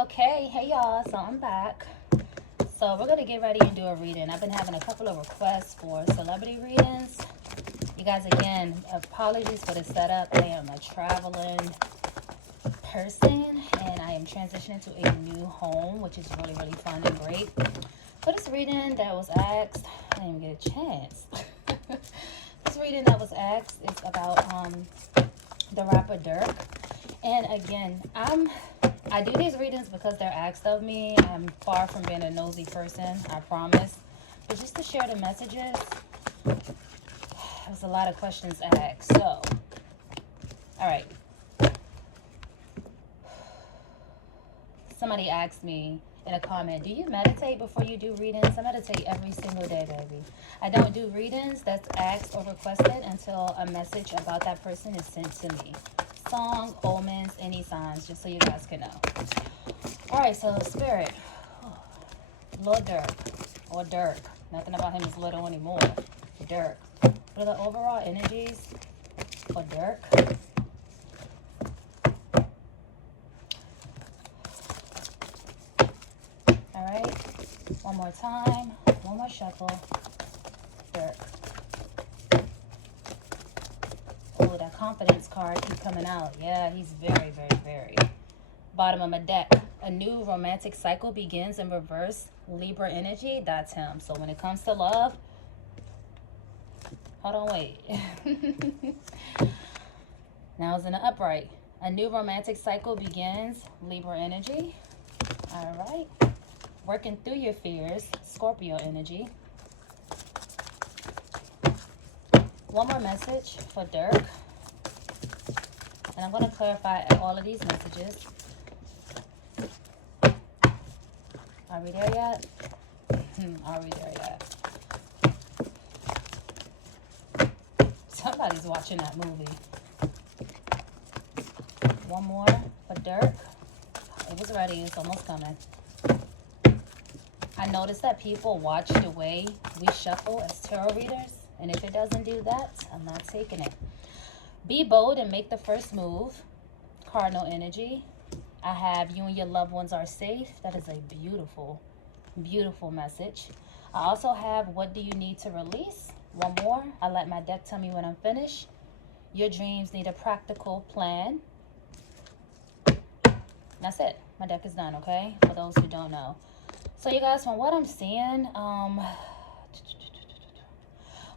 Okay, hey y'all, so I'm back. So we're gonna get ready and do a reading. I've been having a couple of requests for celebrity readings. You guys, again, apologies for the setup. I am a traveling person and I am transitioning to a new home, which is really, really fun and great. For this reading that was asked, I didn't even get a chance. This reading that was asked is about the rapper Dirk. And again, I do these readings because they're asked of me. I'm far from being a nosy person, I promise. But just to share the messages, there's a lot of questions asked. So, all right. Somebody asked me in a comment, do you meditate before you do readings? I meditate every single day, baby. I don't do readings that's asked or requested until a message about that person is sent to me. Song, omens, any signs, just so you guys can know. All right, so Spirit, Lord Dirk, or Dirk. Nothing about him is little anymore. Dirk. What are the overall energies for Dirk? All right, one more time, one more shuffle. Dirk. Oh, that confidence card keep coming out. Yeah, he's very, very, very. Bottom of my deck. A new romantic cycle begins in reverse. Libra energy, that's him. So when it comes to love, hold on, wait. Now it's in the upright. A new romantic cycle begins. Libra energy. All right. Working through your fears. Scorpio energy. One more message for Dirk. And I'm going to clarify all of these messages. Are we there yet? Are we there yet? Somebody's watching that movie. One more for Dirk. It was ready. It's almost coming. I noticed that people watch the way we shuffle as tarot readers. And if it doesn't do that, I'm not taking it. Be bold and make the first move. Cardinal energy. I have you and your loved ones are safe. That is a beautiful, beautiful message. I also have what do you need to release? One more. I let my deck tell me when I'm finished. Your dreams need a practical plan. That's it. My deck is done, okay? For those who don't know. So you guys, from what I'm seeing,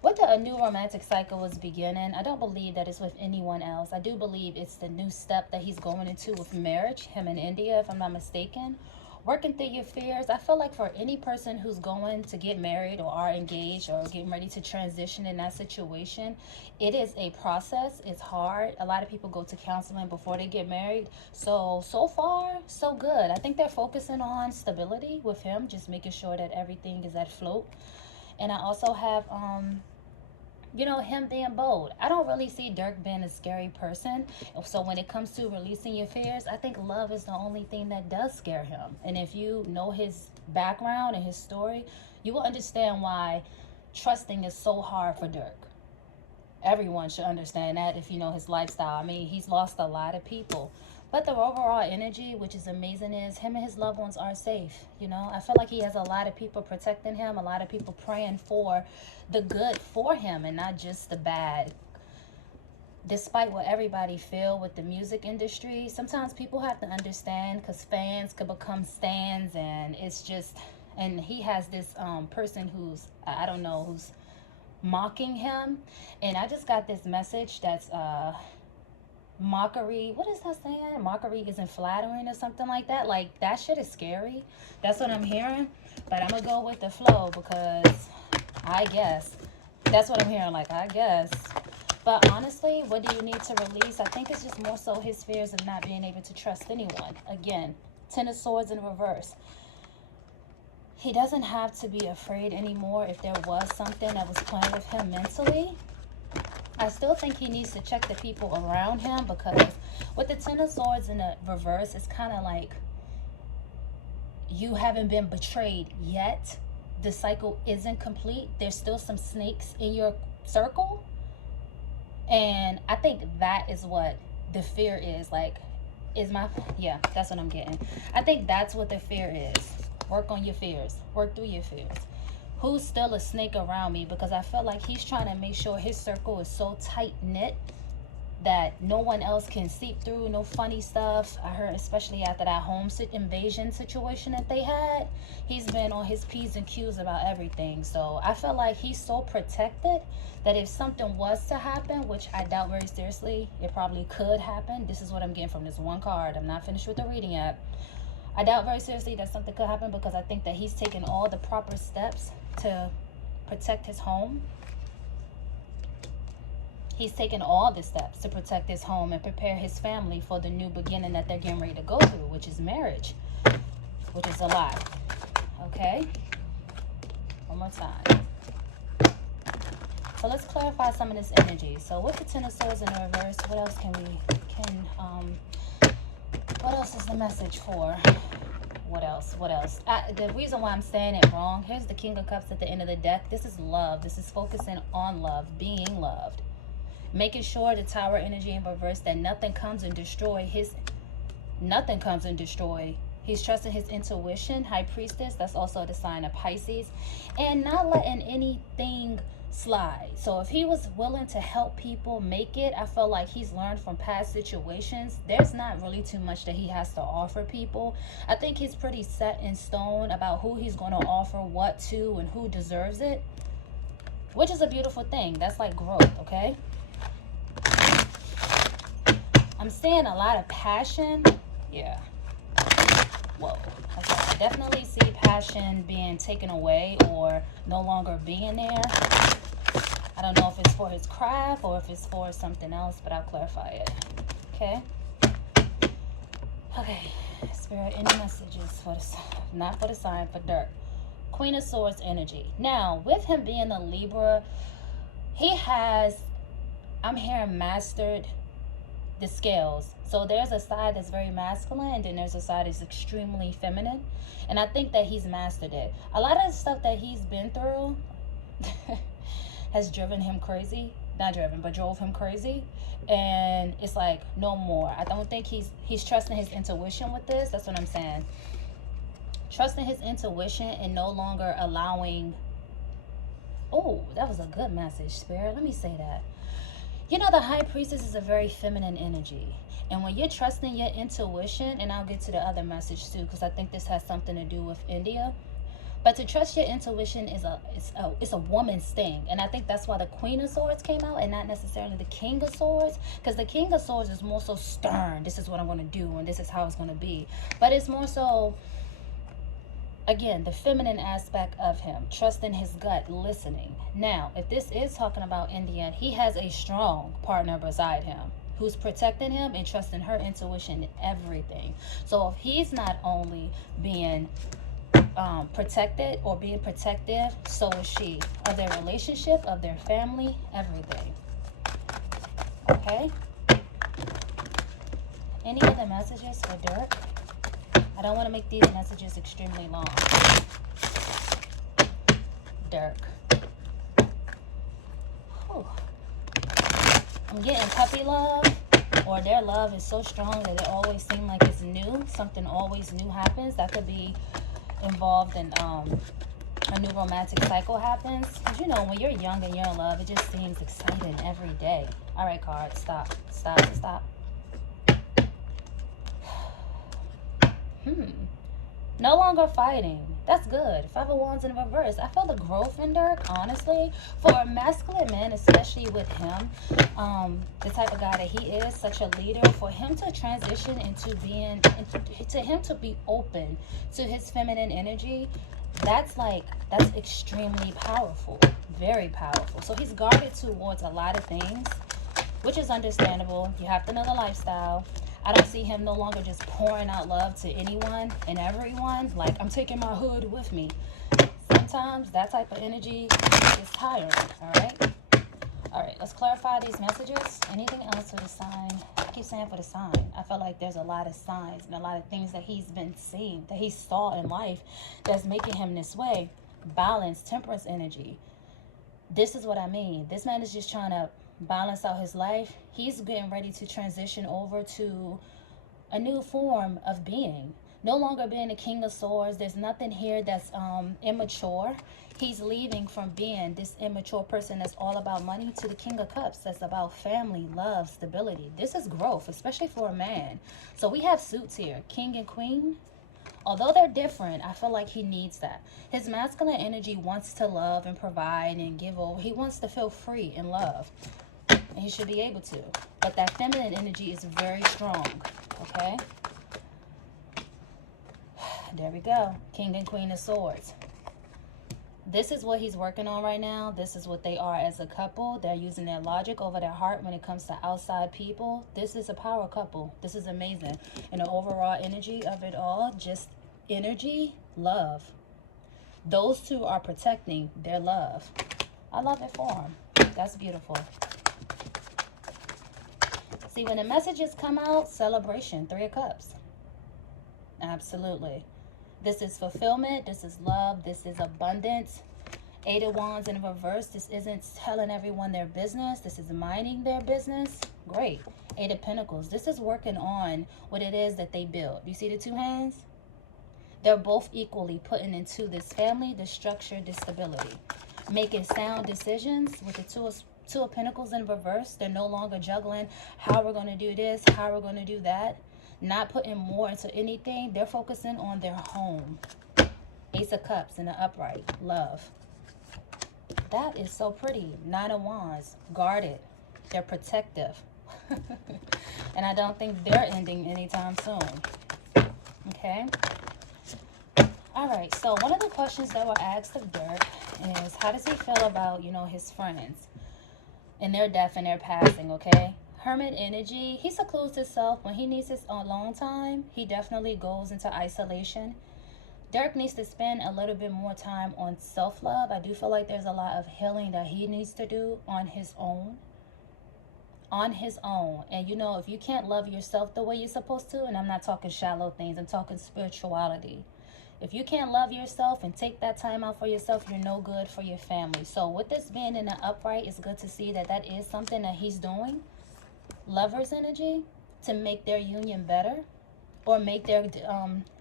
what a new romantic cycle was beginning. I don't believe that it's with anyone else. I do believe it's the new step that he's going into with marriage, him in India, if I'm not mistaken. Working through your fears. I feel like for any person who's going to get married or are engaged or getting ready to transition in that situation, it is a process. It's hard. A lot of people go to counseling before they get married. So far, so good. I think they're focusing on stability with him, just making sure that everything is at float. And I also have him being bold. I don't really see Dirk being a scary person. So when it comes to releasing your fears, I think love is the only thing that does scare him. And if you know his background and his story, you will understand why trusting is so hard for Dirk. Everyone should understand that if you know his lifestyle. I mean, he's lost a lot of people. But the overall energy, which is amazing, is him and his loved ones are safe. I feel like he has a lot of people protecting him, a lot of people praying for the good for him and not just the bad. Despite what everybody feel with the music industry, sometimes people have to understand because fans could become stans, and it's just, and he has this person who's, I don't know, who's mocking him. And I just got this message that's mockery, what is that saying? Mockery isn't flattering or something like that. Like, that shit is scary. That's what I'm hearing. But I'm gonna go with the flow because I guess that's what I'm hearing. Like, I guess. But honestly, what do you need to release? I think it's just more so his fears of not being able to trust anyone. Again, Ten of Swords in reverse. He doesn't have to be afraid anymore if there was something that was playing with him mentally. I still think he needs to check the people around him, because with the Ten of Swords in the reverse, it's kind of like you haven't been betrayed yet. The cycle isn't complete. There's still some snakes in your circle. And I think that is what the fear is. Like, Is my, yeah, that's what I'm getting. I think that's what the fear is. Work on your fears. Work through your fears. Who's still a snake around me? Because I feel like he's trying to make sure his circle is so tight knit that no one else can seep through. No funny stuff. I heard, especially after that home invasion situation that they had, he's been on his P's and Q's about everything. So I feel like he's so protected that if something was to happen, which I doubt very seriously, it probably could happen. This is what I'm getting from this one card. I'm not finished with the reading yet. I doubt very seriously that something could happen because I think that he's taken all the proper steps to protect his home. He's taken all the steps to protect his home and prepare his family for the new beginning that they're getting ready to go through, which is marriage, which is a lot. Okay? One more time. So let's clarify some of this energy. So with the Ten of Swords in the reverse, what else what else is the message for? What else? The reason why I'm saying it wrong, here's the King of Cups at the end of the deck. This is love. This is focusing on love, being loved. Making sure the Tower energy in reverse, that nothing comes and destroy. He's trusting his intuition. High Priestess, that's also the sign of Pisces. And not letting anything slide. So if he was willing to help people make it, I feel like he's learned from past situations. There's not really too much that he has to offer people. I think he's pretty set in stone about who he's going to offer what to and who deserves it, which is a beautiful thing. That's like growth, okay? I'm seeing a lot of passion. Yeah. Whoa. Okay. I definitely see passion being taken away or no longer being there. I don't know if it's for his craft or if it's for something else, but I'll clarify it. Okay? Okay. Spirit, any messages for the, not for the sign, for Dirk. Queen of Swords energy. Now, with him being a Libra, he has, I'm hearing, mastered the scales. So there's a side that's very masculine, and then there's a side that's extremely feminine. And I think that he's mastered it. A lot of the stuff that he's been through has driven him crazy. Not driven, but drove him crazy. And it's like, no more. I don't think he's trusting his intuition with this. That's what I'm saying. Trusting his intuition and no longer allowing... Oh, that was a good message, Spirit. Let me say that. You know, the High Priestess is a very feminine energy. And when you're trusting your intuition, and I'll get to the other message too, because I think this has something to do with India. But to trust your intuition is a woman's thing. And I think that's why the Queen of Swords came out and not necessarily the King of Swords. Because the King of Swords is more so stern. This is what I'm going to do and this is how it's going to be. But it's more so, again, the feminine aspect of him. Trusting his gut, listening. Now, if this is talking about India, he has a strong partner beside him who's protecting him and trusting her intuition in everything. So if he's not only being protected or being protective, so is she, of their relationship, of their family, everything. Okay? Any other messages for Dirk? I don't want to make these messages extremely long. Dirk. Whew. I'm getting puppy love, or their love is so strong that it always seems like it's new. Something always new happens. That could be involved in a new romantic cycle happens. Because, you know, when you're young and you're in love, it just seems exciting every day. All right, card, stop. No longer fighting. That's good. Five of Wands in reverse. I feel the growth in Dirk, honestly. For a masculine man, especially with him, the type of guy that he is, such a leader, for him to transition into being, to him to be open to his feminine energy, that's extremely powerful. Very powerful. So he's guarded towards a lot of things, which is understandable. You have to know the lifestyle. I don't see him no longer just pouring out love to anyone and everyone. Like, I'm taking my hood with me. Sometimes that type of energy is tiring, all right? All right, let's clarify these messages. Anything else for the sign? I keep saying for the sign. I feel like there's a lot of signs and a lot of things that he's been seeing, that he saw in life that's making him this way. Balance, temperance energy. This is what I mean. This man is just trying to balance out his life. He's getting ready to transition over to a new form of being. No longer being the King of Swords. There's nothing here that's immature. He's leaving from being this immature person that's all about money to the King of Cups that's about family, love, stability. This is growth, especially for a man. So we have suits here, King and Queen. Although they're different, I feel like he needs that. His masculine energy wants to love and provide and give over. He wants to feel free in love. And he should be able to. But that feminine energy is very strong. Okay? There we go. King and Queen of Swords. This is what he's working on right now. This is what they are as a couple. They're using their logic over their heart when it comes to outside people. This is a power couple. This is amazing. And the overall energy of it all, just energy, love. Those two are protecting their love. I love it for them. That's beautiful. See, when the messages come out, celebration, 3 of Cups. Absolutely. This is fulfillment. This is love. This is abundance. 8 of Wands in reverse. This isn't telling everyone their business. This is minding their business. Great. 8 of Pentacles. This is working on what it is that they build. You see the 2 hands? They're both equally putting into this family, this structure, this stability. Making sound decisions with the two of Pentacles in reverse. They're no longer juggling how we're going to do this, how we're going to do that. Not putting more into anything. They're focusing on their home. Ace of Cups in the upright. Love. That is so pretty. 9 of Wands. Guarded. They're protective. And I don't think they're ending anytime soon. Okay. All right. So one of the questions that were asked of Dirk is, how does he feel about, his friends and their death and their passing? Okay. Hermit energy, he secludes himself. When he needs his alone time, he definitely goes into isolation. Dirk needs to spend a little bit more time on self-love. I do feel like there's a lot of healing that he needs to do on his own. On his own. And if you can't love yourself the way you're supposed to, and I'm not talking shallow things, I'm talking spirituality. If you can't love yourself and take that time out for yourself, you're no good for your family. So with this being in the upright, it's good to see that that is something that he's doing. Lover's energy, to make their union better, or make their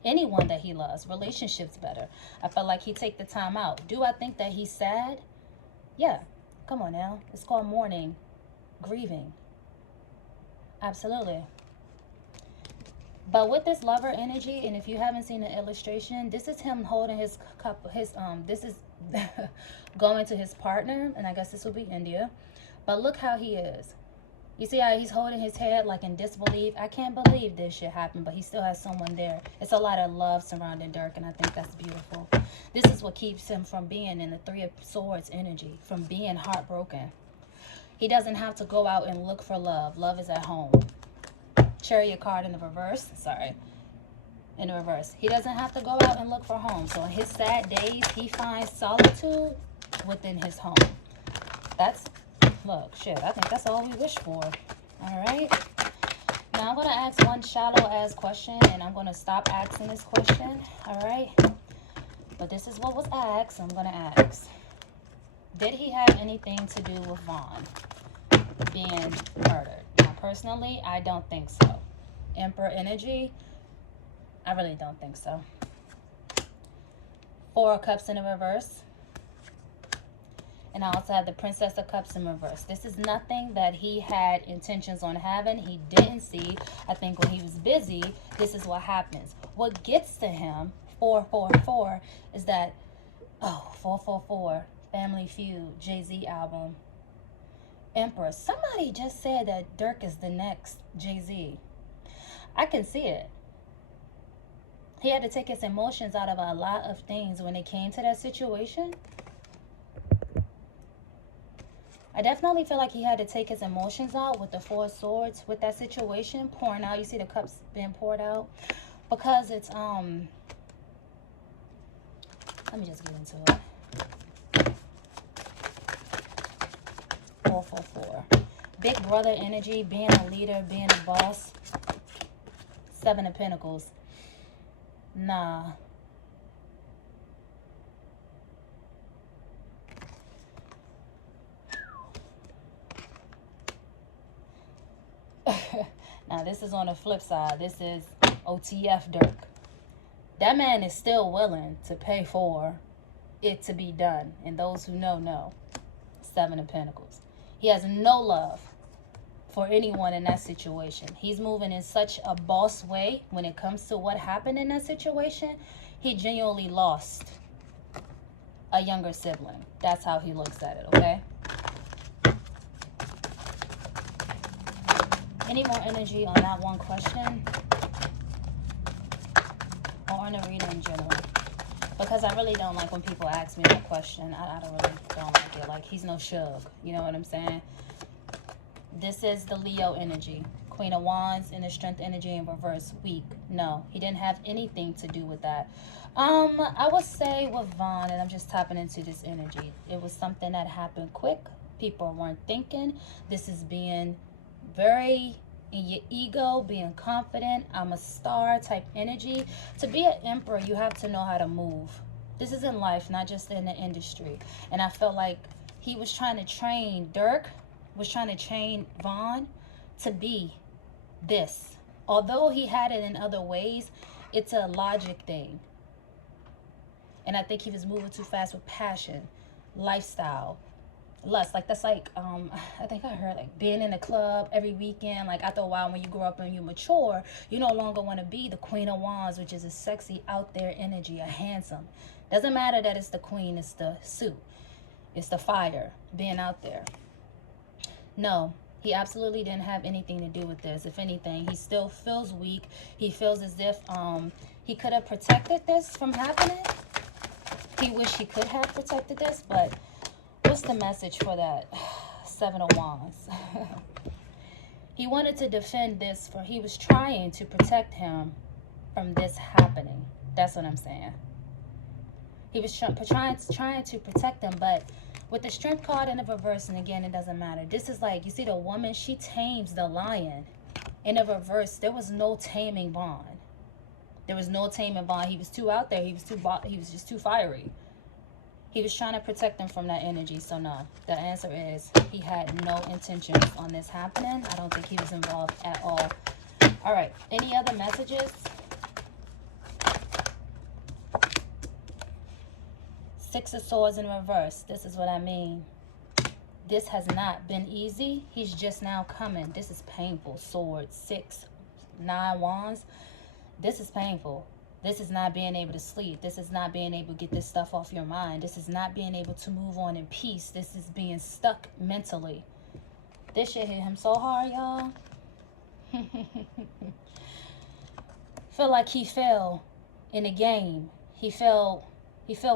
anyone that he loves, relationships better. I felt like he take the time out. Do I think that he's sad? Yeah. Come on now. It's called mourning, grieving. Absolutely. But with this lover energy, and if you haven't seen the illustration, this is him holding his cup, this is going to his partner, and I guess this will be India. But look how he is. You see how he's holding his head like in disbelief? I can't believe this shit happened, but he still has someone there. It's a lot of love surrounding Dirk, and I think that's beautiful. This is what keeps him from being in the 3 of Swords energy, from being heartbroken. He doesn't have to go out and look for love. Love is at home. Chariot card in the reverse. Sorry. In the reverse. He doesn't have to go out and look for home. So in his sad days, he finds solitude within his home. That's... Look, shit, I think that's all we wish for. All right. Now I'm going to ask one shallow-ass question, and I'm going to stop asking this question. All right. But this is what was asked. I'm going to ask. Did he have anything to do with Vaughn being murdered? Now, personally, I don't think so. Emperor energy, I really don't think so. 4 of Cups in the reverse. And I also have the Princess of Cups in reverse. This is nothing that he had intentions on having. He didn't see. I think when he was busy, this is what happens. What gets to him, 444, is that, 444, Family Feud, Jay-Z album, Emperor. Somebody just said that Dirk is the next Jay-Z. I can see it. He had to take his emotions out of a lot of things when it came to that situation. I definitely feel like he had to take his emotions out with the 4 of Swords with that situation, pouring out. You see the cups being poured out because it's let me just get into it. 444. Big brother energy, being a leader, being a boss. 7 of Pentacles. Nah. Now, this is on the flip side. This is OTF Dirk. That man is still willing to pay for it to be done. And those who know. Seven of Pentacles. He has no love for anyone in that situation. He's moving in such a boss way when it comes to what happened in that situation. He genuinely lost a younger sibling. That's how he looks at it, okay? Any more energy on that one question? Or on the reading in general? Because I really don't like when people ask me that question. I don't like it. Like, he's no Suge. You know what I'm saying? This is the Leo energy. Queen of Wands in the Strength energy in reverse. Weak. No, he didn't have anything to do with that. I would say with Vaughn, and I'm just tapping into this energy, it was something that happened quick. People weren't thinking. This is being very in your ego, being confident. I'm a star type energy. To be an emperor, you have to know how to move. This is in life, not just in the industry. And I felt like he was trying to train, Dirk was trying to train Vaughn to be this. Although he had it in other ways, it's a logic thing. And I think he was moving too fast with passion, lifestyle, lust. Like, that's like, I think I heard, like, being in a club every weekend. Like, after a while, when you grow up and you mature, you no longer want to be the Queen of Wands, which is a sexy, out there energy, a handsome. Doesn't matter that it's the queen, it's the suit. It's the fire, being out there. No, he absolutely didn't have anything to do with this. If anything, he still feels weak. He feels as if he could have protected this from happening. He wished he could have protected this, but what's the message for that? Seven of Wands. He wanted to defend this, for he was trying to protect him from this happening. That's what I'm saying. He was trying to protect him, but with the Strength card in the reverse, and again, it doesn't matter. This is like, you see the woman, she tames the lion. In the reverse, there was no taming Bond. There was no taming Bond. He was too out there. He was just too fiery. He was trying to protect them from that energy. So no, the answer is he had no intentions on this happening. I don't think he was involved at all. All right, any other messages? Six of Swords in reverse. This is what I mean. This has not been easy. He's just now coming. This is painful. Swords, 6, 9 wands. This is painful. This is not being able to sleep. This is not being able to get this stuff off your mind. This is not being able to move on in peace. This is being stuck mentally. This shit hit him so hard, y'all. Feel like he fell in a game. He fell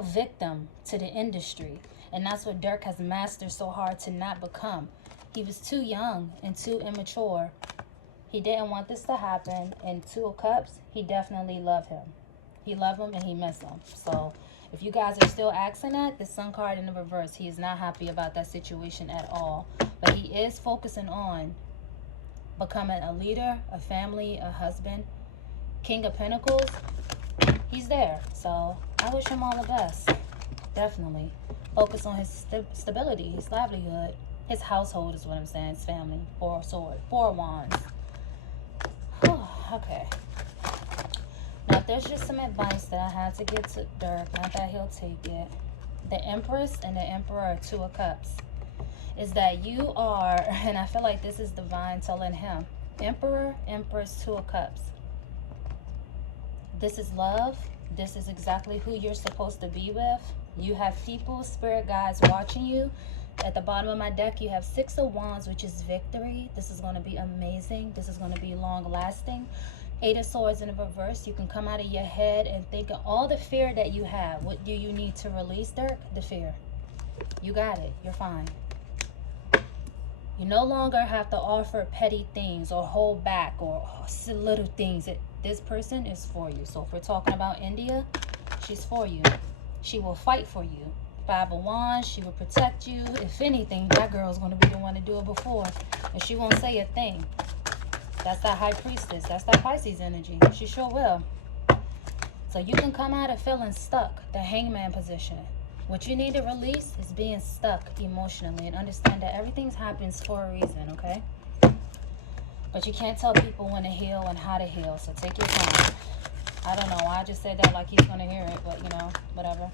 victim to the industry. And that's what Dirk has mastered so hard to not become. He was too young and too immature. He didn't want this to happen. And Two of Cups, he definitely loved him. He loved him and he missed him. So if you guys are still asking that, the Sun card in the reverse, he is not happy about that situation at all. But he is focusing on becoming a leader, a family, a husband. King of Pentacles, he's there. So I wish him all the best. Definitely. Focus on his stability, his livelihood, his household is what I'm saying, his family. 4 of Swords, 4 of Wands. Okay. Now, there's just some advice that I had to give to Dirk. Not that he'll take it. The Empress and the Emperor, 2 of Cups, is that you are, and I feel like this is divine telling him, Emperor, Empress, 2 of Cups. This is love. This is exactly who you're supposed to be with. You have people, spirit guides watching you. At the bottom of my deck, you have 6 of Wands, which is victory. This is going to be amazing. This is going to be long lasting. 8 of Swords in the reverse. You can come out of your head and think of all the fear that you have. What do you need to release, Dirk? The fear. You got it. You're fine. You no longer have to offer petty things or hold back or little things. This person is for you. So if we're talking about India, she's for you. She will fight for you. 5 of Wands, she will protect you. If anything, that girl's going to be the one to do it before. And she won't say a thing. That's that High Priestess. That's that Pisces energy. She sure will. So you can come out of feeling stuck, the Hangman position. What you need to release is being stuck emotionally and understand that everything happens for a reason, okay? But you can't tell people when to heal and how to heal, so take your time. I don't know why I just said that like he's going to hear it, but, you know, whatever.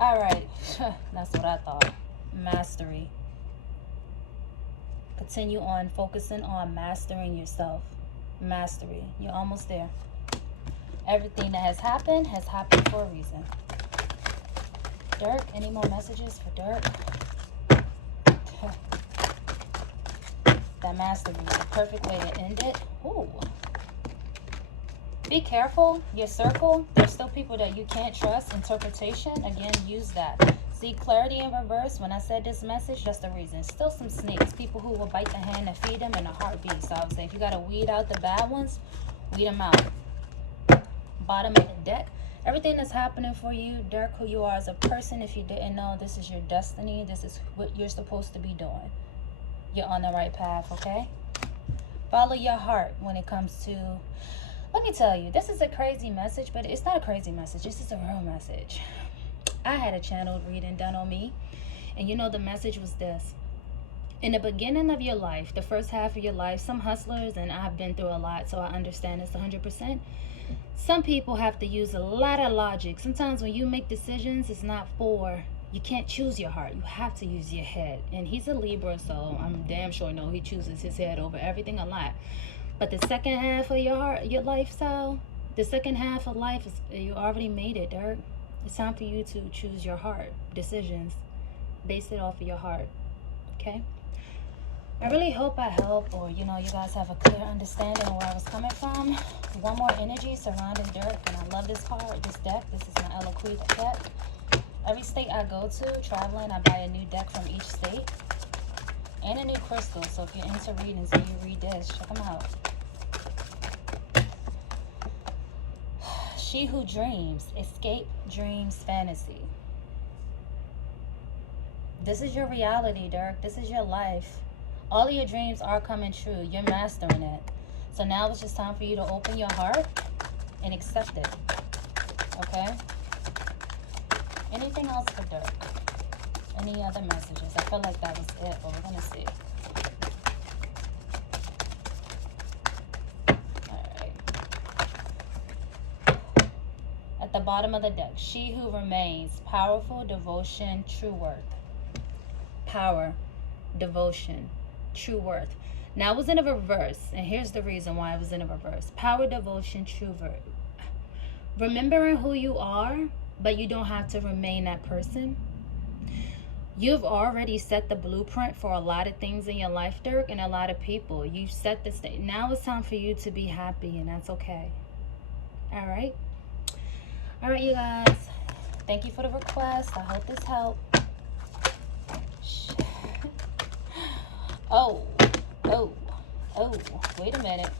All right. That's what I thought. Mastery. Continue on focusing on mastering yourself. Mastery. You're almost there. Everything that has happened for a reason. Dirk, any more messages for Dirk? That mastery is the perfect way to end it. Ooh. Be careful. Your circle, there's still people that you can't trust. Interpretation, again, use that. See, clarity in reverse. When I said this message, that's the reason. Still some snakes. People who will bite the hand and feed them in a heartbeat. So I would say if you got to weed out the bad ones, weed them out. Bottom of the deck. Everything that's happening for you, Dirk, who you are as a person, if you didn't know, this is your destiny. This is what you're supposed to be doing. You're on the right path, okay? Follow your heart when it comes to... Let me tell you, this is a crazy message, but it's not a crazy message. This is a real message. I had a channeled reading done on me, and you know the message was this. In the beginning of your life, the first half of your life, some hustlers, and I've been through a lot, so I understand this 100%. Some people have to use a lot of logic. Sometimes when you make decisions, it's not for... You can't choose your heart. You have to use your head. And he's a Libra, so I'm damn sure no, he chooses his head over everything a lot. But the second half of your heart, your lifestyle, the second half of life, is you already made it, Dirk. It's time for you to choose your heart. Decisions. Base it off of your heart. Okay? I really hope I help, or, you know, you guys have a clear understanding of where I was coming from. One more energy surrounding Dirk, and I love this card, this deck. This is my Eloquent deck. Every state I go to, traveling, I buy a new deck from each state. And a new crystal, so if you're into readings and you read this, check them out. She who dreams, escape dreams fantasy. This is your reality, Dirk. This is your life. All of your dreams are coming true. You're mastering it. So now it's just time for you to open your heart and accept it. Okay? Anything else for Dirk? Any other messages? I feel like that was it, but we're going to see. Alright. At the bottom of the deck, she who remains, powerful, devotion, true worth. Power, devotion, true worth. Now it was in a reverse, and here's the reason why it was in a reverse. Power, devotion, true worth. Remembering who you are, but you don't have to remain that person. You've already set the blueprint for a lot of things in your life, Dirk, and a lot of people. You've set the stage. Now it's time for you to be happy, and that's okay. All right? All right, you guys. Thank you for the request. I hope this helped. Oh, wait a minute.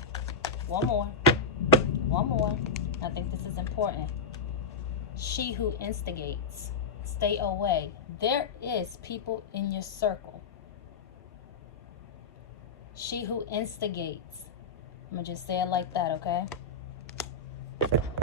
One more. I think this is important. She who instigates. Stay away. There is people in your circle. She who instigates. I'm going to just say it like that, okay?